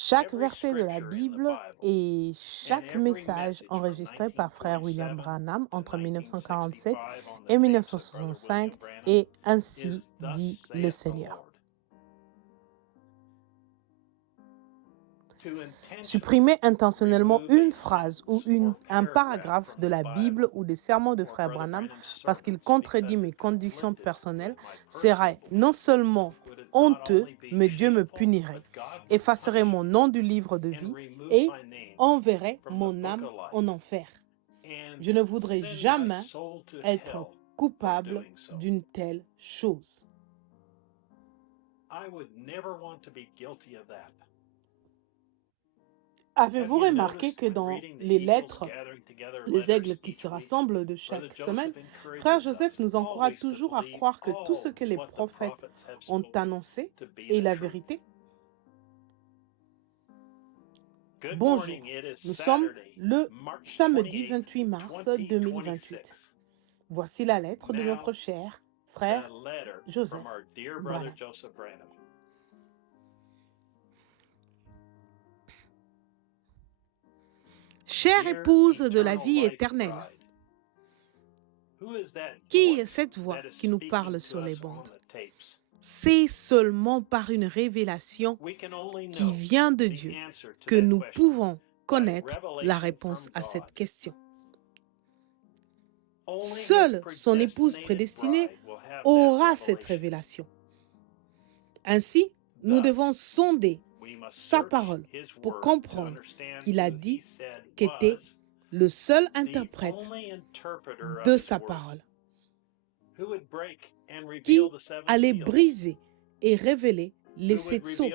Chaque verset de la Bible et chaque message enregistré par frère William Branham entre 1947 et 1965 et ainsi dit le Seigneur. Supprimer intentionnellement une phrase ou un paragraphe de la Bible ou des sermons de frère Branham parce qu'il contredit mes convictions personnelles serait non seulement honteux, mais Dieu me punirait, effacerait mon nom du livre de vie et enverrait mon âme en enfer. Je ne voudrais jamais être coupable d'une telle chose. Avez-vous remarqué que dans les lettres, les aigles qui se rassemblent de chaque semaine, frère Joseph nous encourage toujours à croire que tout ce que les prophètes ont annoncé est la vérité? Bonjour, nous sommes le samedi 28 mars 2028. Voici la lettre de notre cher frère Joseph Branham. Chère épouse de la vie éternelle, qui est cette voix qui nous parle sur les bandes? C'est seulement par une révélation qui vient de Dieu que nous pouvons connaître la réponse à cette question. Seule son épouse prédestinée aura cette révélation. Ainsi, nous devons sonder sa parole pour comprendre qu'il a dit qu'était le seul interprète de sa parole, qui allait briser et révéler les sept sceaux,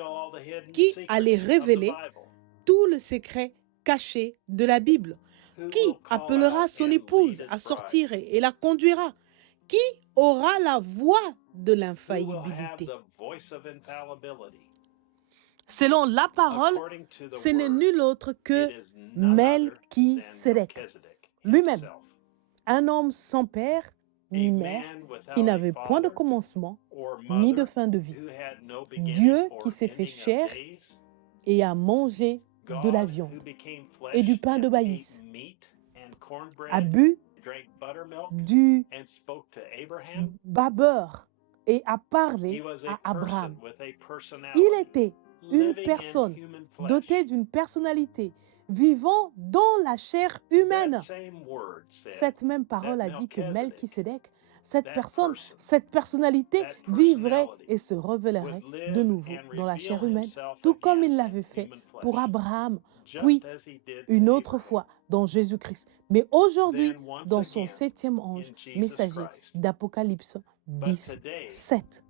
qui allait révéler tout le secret caché de la Bible, qui appellera son épouse à sortir et la conduira, qui aura la voix de l'infaillibilité. Selon la parole, ce n'est nul autre que Melchisédek lui-même, un homme sans père ni mère, qui n'avait point de commencement ni de fin de vie. Dieu qui s'est fait chair et a mangé de la viande et du pain de maïs, a bu du beurre et a parlé à Abraham. Il était une personne dotée d'une personnalité, vivant dans la chair humaine. Cette même parole a dit que Melchisédek, cette personne, cette personnalité vivrait et se révélerait de nouveau dans la chair humaine, tout comme il l'avait fait pour Abraham, puis une autre fois dans Jésus-Christ, mais aujourd'hui dans son septième ange messager d'Apocalypse 10, 7.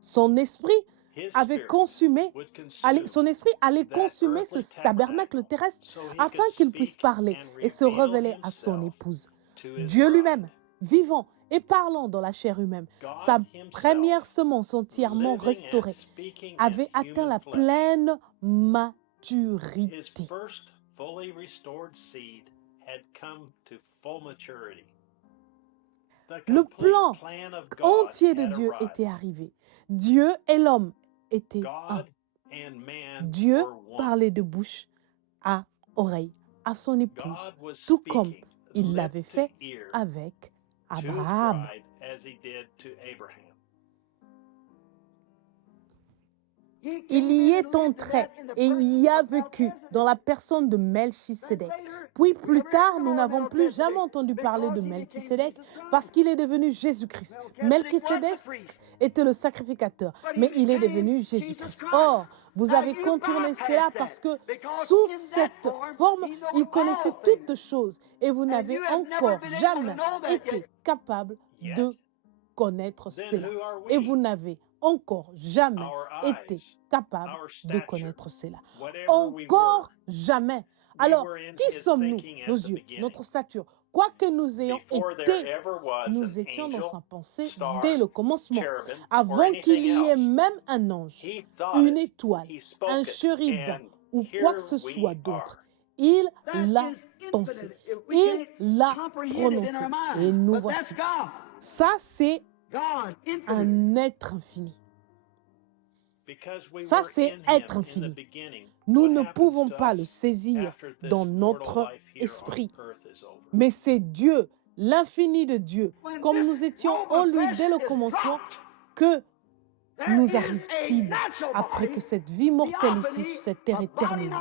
Son esprit avait consumé, son esprit allait consumer ce tabernacle terrestre afin qu'il puisse parler et se révéler à son épouse. Dieu lui-même, vivant et parlant dans la chair humaine, sa première semence entièrement restaurée, avait atteint la pleine maturité. Le plan entier de Dieu était arrivé. Dieu et l'homme étaient un. Dieu parlait de bouche à oreille à son épouse, tout comme il l'avait fait avec Abraham. Il y est entré et il y a vécu dans la personne de Melchisédek. Puis plus tard, nous n'avons plus jamais entendu parler de Melchisédek parce qu'il est devenu Jésus-Christ. Melchisédek était le sacrificateur, mais il est devenu Jésus-Christ. Or, vous avez contourné cela parce que sous cette forme, il connaissait toutes choses et vous n'avez encore jamais été capable de connaître cela. Et vous n'avez encore jamais été capable de connaître cela. Encore jamais. Alors, qui sommes-nous? Nos yeux, notre stature. Quoi que nous ayons été, nous étions dans sa pensée dès le commencement. Avant qu'il y ait même un ange, une étoile, un chérubin ou quoi que ce soit d'autre. Il l'a pensé. Il l'a prononcé. Et nous voici. Ça, c'est un être infini. Ça, c'est être infini. Nous ne pouvons pas le saisir dans notre esprit. Mais c'est Dieu, l'infini de Dieu, comme nous étions en lui dès le commencement, que nous arrive-t-il après que cette vie mortelle ici sur cette terre est terminée?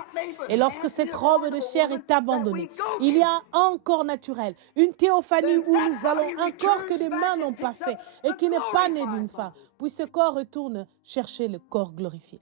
Et lorsque cette robe de chair est abandonnée, il y a un corps naturel, une théophanie où nous allons, un corps que des mains n'ont pas fait et qui n'est pas né d'une femme. Puis ce corps retourne chercher le corps glorifié.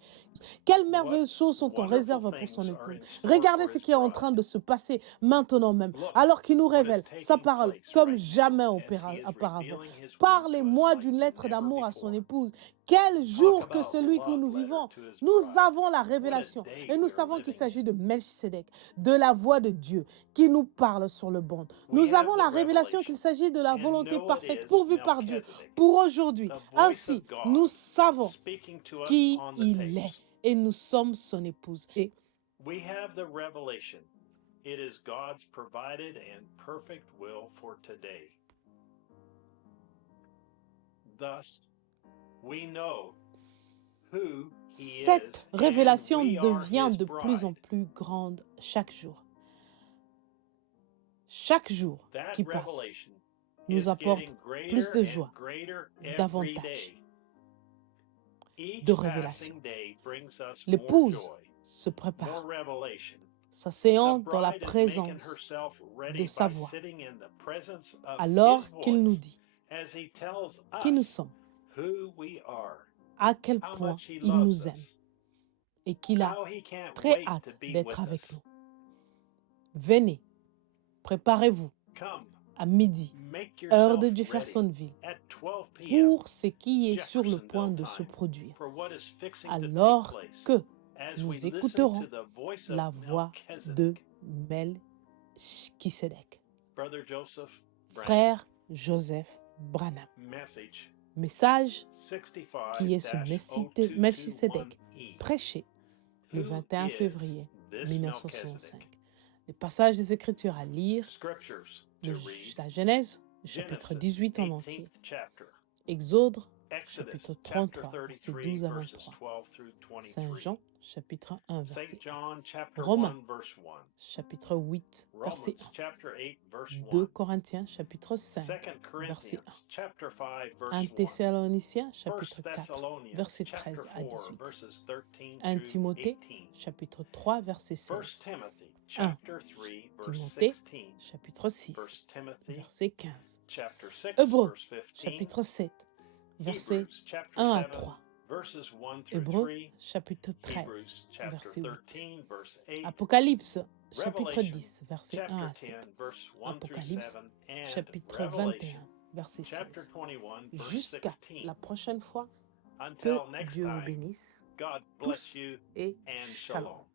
Quelles merveilleuses choses sont en réserve pour son épouse. Regardez ce qui est en train de se passer maintenant même, alors qu'il nous révèle sa parole comme jamais auparavant. Parlez-moi d'une lettre d'amour à son épouse. Quel jour que celui que nous vivons. Nous avons la révélation et nous savons qu'il s'agit de Melchisédek, de la voix de Dieu qui nous parle sur le banc. Nous avons la révélation qu'il s'agit de la volonté parfaite pourvue par Dieu pour aujourd'hui. Ainsi, nous savons qui il est et nous sommes son épouse. Et we have the revelation. It is God's provided and perfect will for today. Thus, we know who he cette is, révélation and we are devient his de plus en bride. plus grande chaque jour. Chaque jour That qui passe revelation nous is apporte getting greater plus de and joie, greater every davantage day. Each de révélation. passing day brings us more L'épouse joy, se prépare, more revelation. s'asseyant The dans la bride is making présence herself ready de sa by voix, sitting in the presence of alors his qu'il nous voice dit as he tells qui nous us sommes, who we are, à quel how point much he il loves nous aime us, et qu'il a how he can't très wait to hâte be d'être with avec us. nous. Venez, préparez-vous Come, à midi, make heure de yourself ready Jeffersonville, at 12 p.m. pour ce qui est sur le point Jeffersonville de se time produire, for what is fixing to take alors place que as we nous listen écouterons to the voice la of voix de Melchizedek. Melchisédek. Brother Joseph Branham, Frère Joseph Branham. message Message 65-0221E. qui est ce Melchisédek prêché le Who 21 is février this 1965. Melchizedek? Les passages des Écritures à lire, Scriptures to read. la Genèse, chapitre Genesis, 18 en entier. 18th chapter. Exode, Exodus, chapitre chapter 33, versets 33, 12 à verses 23. 12 through Saint 23. Jean, chapitre 1, verset St. 1. John, chapter Romains, 1, verse 1. chapitre 8, verset Romans, chapter 8, verse 1. 2 1. Corinthiens, chapitre 5, 2 verset 1. Corinthians, chapter 5, verse 1 1. Thessaloniciens, 1 chapitre 4, Thessalonians, verset chapter 13 à 4, 18. verses 13 1 through Timothée, 18. chapitre 3, verset 1 16. Timothy, chapter 3, verse Timothée, 16. chapitre 6, 1 Timothy, verset 15. chapter 6, Hébreux, verse 15. chapitre 7, versets Hebrews, chapter 1 à 7, 3. verses 1 through Hébreux, 3. chapitre 13, Hebrews, chapter verset 8. 13, verse 8. Apocalypse, chapitre Revelation, 10, verset 1 à chapter 10, 7. verse 1 through Apocalypse, 7. And chapitre Revelation, 21, verset chapter 16. 21, verse Jusqu'à 16. la prochaine fois, que Until next Dieu vous time, bénisse God bless tous you et and shalom. shalom.